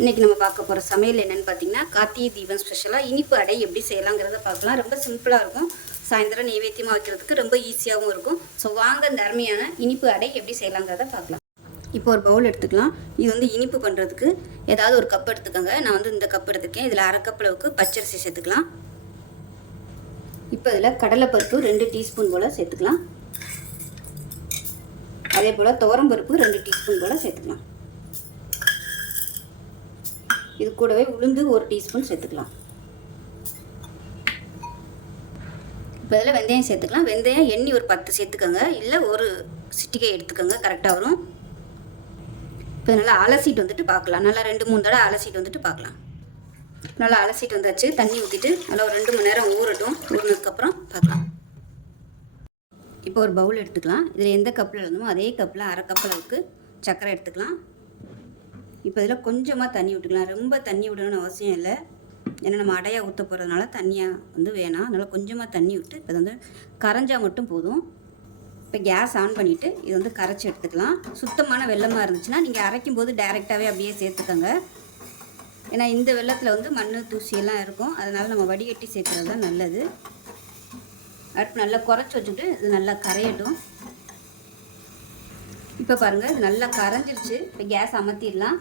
இன்றைக்கி நம்ம பார்க்க போகிற சமையல் என்னென்னு பார்த்தீங்கன்னா கார்த்திகை தீபம் ஸ்பெஷலாக இனிப்பு அடை எப்படி செய்யலாங்கிறத பார்க்கலாம். ரொம்ப சிம்பிளாக இருக்கும். சாயந்தரம் நைவேத்தியமாக வைக்கிறதுக்கு ரொம்ப ஈஸியாகவும் இருக்கும். ஸோ வாங்க இந்த அருமையான இனிப்பு அடை எப்படி செய்யலாங்கிறத பார்க்கலாம். இப்போ ஒரு பவுல் எடுத்துக்கலாம். இது வந்து இனிப்பு பண்ணுறதுக்கு ஏதாவது ஒரு கப் எடுத்துக்கோங்க. நான் வந்து இந்த கப் எடுத்துருக்கேன். இதில் அரை கப் அளவுக்கு பச்சரிசி சேர்த்துக்கலாம். இப்போ இதில் கடலைப்பருப்பு ரெண்டு டீஸ்பூன் போல் சேர்த்துக்கலாம். அதே போல் துவரம்பருப்பு ரெண்டு டீஸ்பூன் போல் சேர்த்துக்கலாம். இது கூடவே உளுந்து ஒரு டீஸ்பூன் சேர்த்துக்கலாம். இப்போ இதில் வெந்தயம் சேர்த்துக்கலாம். வெந்தயம் எண்ணி ஒரு பத்து சேர்த்துக்கோங்க. இல்லை ஒரு சிட்டிகை எடுத்துக்கோங்க. கரெக்டாக வரும். இப்போ நல்லா அலசிட்டு வந்துட்டு பார்க்கலாம். நல்லா ரெண்டு மூணு தடவை அலசிட்டு வந்துட்டு பார்க்கலாம். நல்லா அலசிட்டு வந்தாச்சு. தண்ணி ஊற்றிட்டு நல்லா ஒரு ரெண்டு மணி நேரம் ஊறட்டும். ஊறினதுக்கப்புறம் பார்க்கலாம். இப்போ ஒரு பவுல் எடுத்துக்கலாம். இதில் எந்த கப்பில் இருந்தோமோ அதே கப்பில் அரை கப் அளவுக்கு சர்க்கரை எடுத்துக்கலாம். இப்போ இதில் கொஞ்சமாக தண்ணி விட்டுக்கலாம். ரொம்ப தண்ணி விடணும்னு அவசியம் இல்லை. ஏன்னா நம்ம அடையாக ஊற்ற போகிறதுனால தண்ணியாக வந்து வேணாம். அதனால் கொஞ்சமாக தண்ணி விட்டு இப்போ வந்து கரைஞ்சால் மட்டும் போதும். இப்போ கேஸ் ஆன் பண்ணிவிட்டு இது வந்து கரைச்சி எடுத்துக்கலாம். சுத்தமான வெள்ளமாக இருந்துச்சுன்னா நீங்கள் அரைக்கும் போது டைரெக்டாகவே அப்படியே சேர்த்துக்கோங்க. ஏன்னா இந்த வெள்ளத்தில் வந்து மண் தூசியெல்லாம் இருக்கும். அதனால் நம்ம வடிகட்டி சேர்க்குறது தான் நல்லது. அடுப்பு நல்லா குறைச்சி வச்சுட்டு இது நல்லா கரையட்டும். இப்போ பாருங்கள் இது நல்லா கரைஞ்சிருச்சு. இப்போ கேஸ் அமர்த்திடலாம்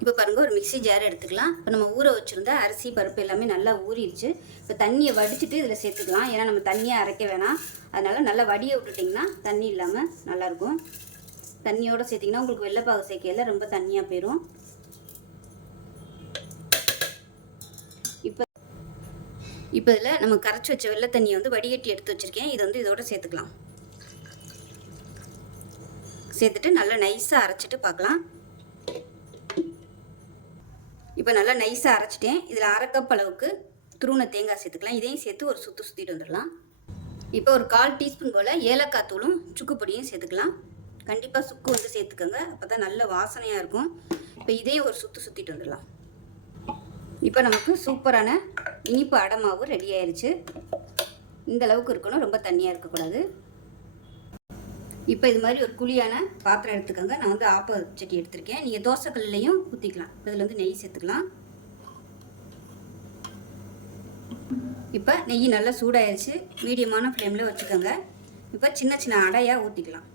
இப்போ பாருங்கள் ஒரு மிக்ஸி ஜார் எடுத்துக்கலாம். இப்போ நம்ம ஊற வச்சுருந்த அரிசி பருப்பு எல்லாமே நல்லா ஊறிடுச்சு. இப்போ தண்ணியை வடிச்சிட்டு இதில் சேர்த்துக்கலாம். ஏன்னா நம்ம தண்ணியை அரைக்க வேணாம். அதனால் நல்லா வடியை விட்டுட்டிங்கன்னா தண்ணி இல்லாமல் நல்லாயிருக்கும். தண்ணியோடு சேர்த்திங்கன்னா உங்களுக்கு வெள்ளைப்பாகு சேர்க்கையில் ரொம்ப தண்ணியாக போயிடும் இப்போ இப்போ இதில் நம்ம கரைச்சி வச்ச வெள்ளை தண்ணியை வந்து வடிகட்டி எடுத்து வச்சுருக்கேன். இதை வந்து இதோட சேர்த்துக்கலாம். சேர்த்துட்டு நல்லா நைஸாக அரைச்சிட்டு பார்க்கலாம். இப்போ நல்லா நைஸாக அரைச்சிட்டேன். இதில் அரை கப் அளவுக்கு துருவன தேங்காய் சேர்த்துக்கலாம். இதையும் சேர்த்து ஒரு சுற்று சுற்றிட்டு வந்துடலாம். இப்போ ஒரு கால் டீஸ்பூன் போல் ஏலக்காய் தூளும் சுக்கு பொடியும் சேர்த்துக்கலாம். கண்டிப்பாக சுக்கு வந்து சேர்த்துக்கோங்க. அப்போ தான் நல்ல வாசனையாக இருக்கும். இப்போ இதையும் ஒரு சுற்று சுற்றிட்டு வந்துடலாம். இப்போ நமக்கு சூப்பரான இனிப்பு அடமாவும் ரெடி ஆயிடுச்சு இந்த அளவுக்கு இருக்கணும். ரொம்ப தண்ணியாக இருக்கக்கூடாது. இப்போ இது மாதிரி ஒரு குழியான பாத்திரம் எடுத்துக்கோங்க. நான் வந்து ஆப்ப சட்டி எடுத்திருக்கேன். நீங்கள் தோசைக்கல்லையும் ஊற்றிக்கலாம் இப்போ இதில் வந்து நெய் சேர்த்துக்கலாம். இப்போ நெய் நல்லா சூடாயிருச்சு. மீடியமான ஃப்ளேமில் வச்சுக்கோங்க. இப்போ சின்ன சின்ன அடையாக ஊற்றிக்கலாம்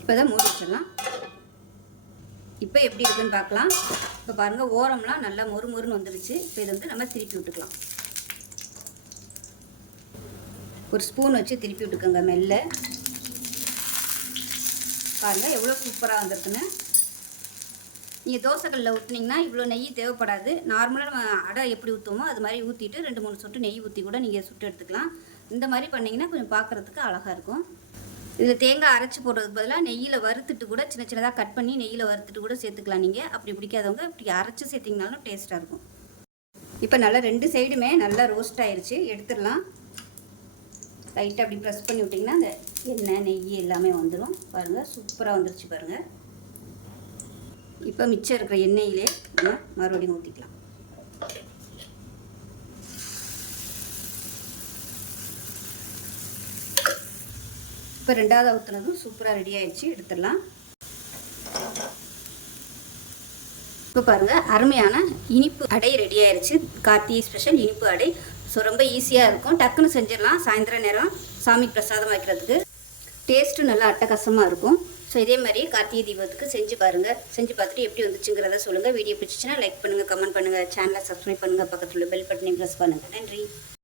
இப்போ தான் மூடி வச்சிடலாம். இப்போ எப்படி இருக்குன்னு பார்க்கலாம். இப்போ பாருங்கள் ஓரம்லாம் நல்லா மொறு மொறுன்னு வந்துருச்சு இப்போ இதை வந்து நம்ம திருப்பி விட்டுக்கலாம். ஒரு ஸ்பூன் வச்சு திருப்பி விட்டுக்கோங்க மெல்ல. பாருங்கள் எவ்வளோ சூப்பராக வந்திருக்குன்னு. நீங்கள் தோசைக்கல்லில் ஊற்றுனீங்கன்னா இவ்வளோ நெய் தேவைப்படாது. நார்மலாக நம்ம அடை எப்படி ஊற்றுவோமோ அது மாதிரி ஊற்றிட்டு ரெண்டு மூணு சொட்டு நெய் ஊற்றி கூட நீங்கள் சுட்டு எடுத்துக்கலாம். இந்த மாதிரி பண்ணிங்கன்னா கொஞ்சம் பார்க்குறதுக்கு அழகாக இருக்கும். இதில் தேங்காய் அரைச்சி போடுறதுக்கு பதிலாக நெய்யில் வறுத்துட்டு கூட சின்ன சின்னதாக கட் பண்ணி நெய்யில் வறுத்துட்டு கூட சேர்த்துக்கலாம் நீங்கள் அப்படி பிடிக்காதவங்க இப்படி அரைச்சி சேர்த்திங்கனாலும் டேஸ்ட்டாக இருக்கும். இப்போ நல்லா ரெண்டு சைடுமே நல்லா ரோஸ்ட் ஆயிடுச்சு எடுத்துடலாம். லைட்டாக அப்படி ப்ரெஸ் பண்ணி விட்டிங்கன்னா அந்த எண்ணெய் நெய் எல்லாமே வந்துடும் பாருங்கள் சூப்பராக வந்துருச்சு பாருங்கள் இப்போ மிச்சம் இருக்கிற எண்ணெயிலே நம்ம மறுபடியும் ஊற்றிக்கலாம் இப்போ ரெண்டாவது ஊற்றுனதும் சூப்பராக ரெடி ஆகிடுச்சு எடுத்துடலாம். இப்போ பாருங்கள் அருமையான இனிப்பு அடை ரெடி ஆயிடுச்சு கார்த்திகை ஸ்பெஷல் இனிப்பு அடை. ஸோ ரொம்ப ஈஸியாக இருக்கும். டக்குன்னு செஞ்சிடலாம் சாயந்தர நேரம் சாமி பிரசாதம் வைக்கிறதுக்கு. டேஸ்ட்டும் நல்லா அட்டகாசமாக இருக்கும். ஸோ இதே மாதிரி கார்த்திகை தீபத்துக்கு செஞ்சு பாருங்கள் செஞ்சு பார்த்துட்டு எப்படி வந்துச்சுங்கிறத சொல்லுங்கள் வீடியோ பிடிச்சிச்சின்னா லைக் பண்ணுங்கள் கமெண்ட் பண்ணுங்கள் சேனலை சப்ஸ்கிரைப் பண்ணுங்கள் பக்கத்தில் பெல் பட்டனையும் ப்ரெஸ் பண்ணுங்கள் நன்றி.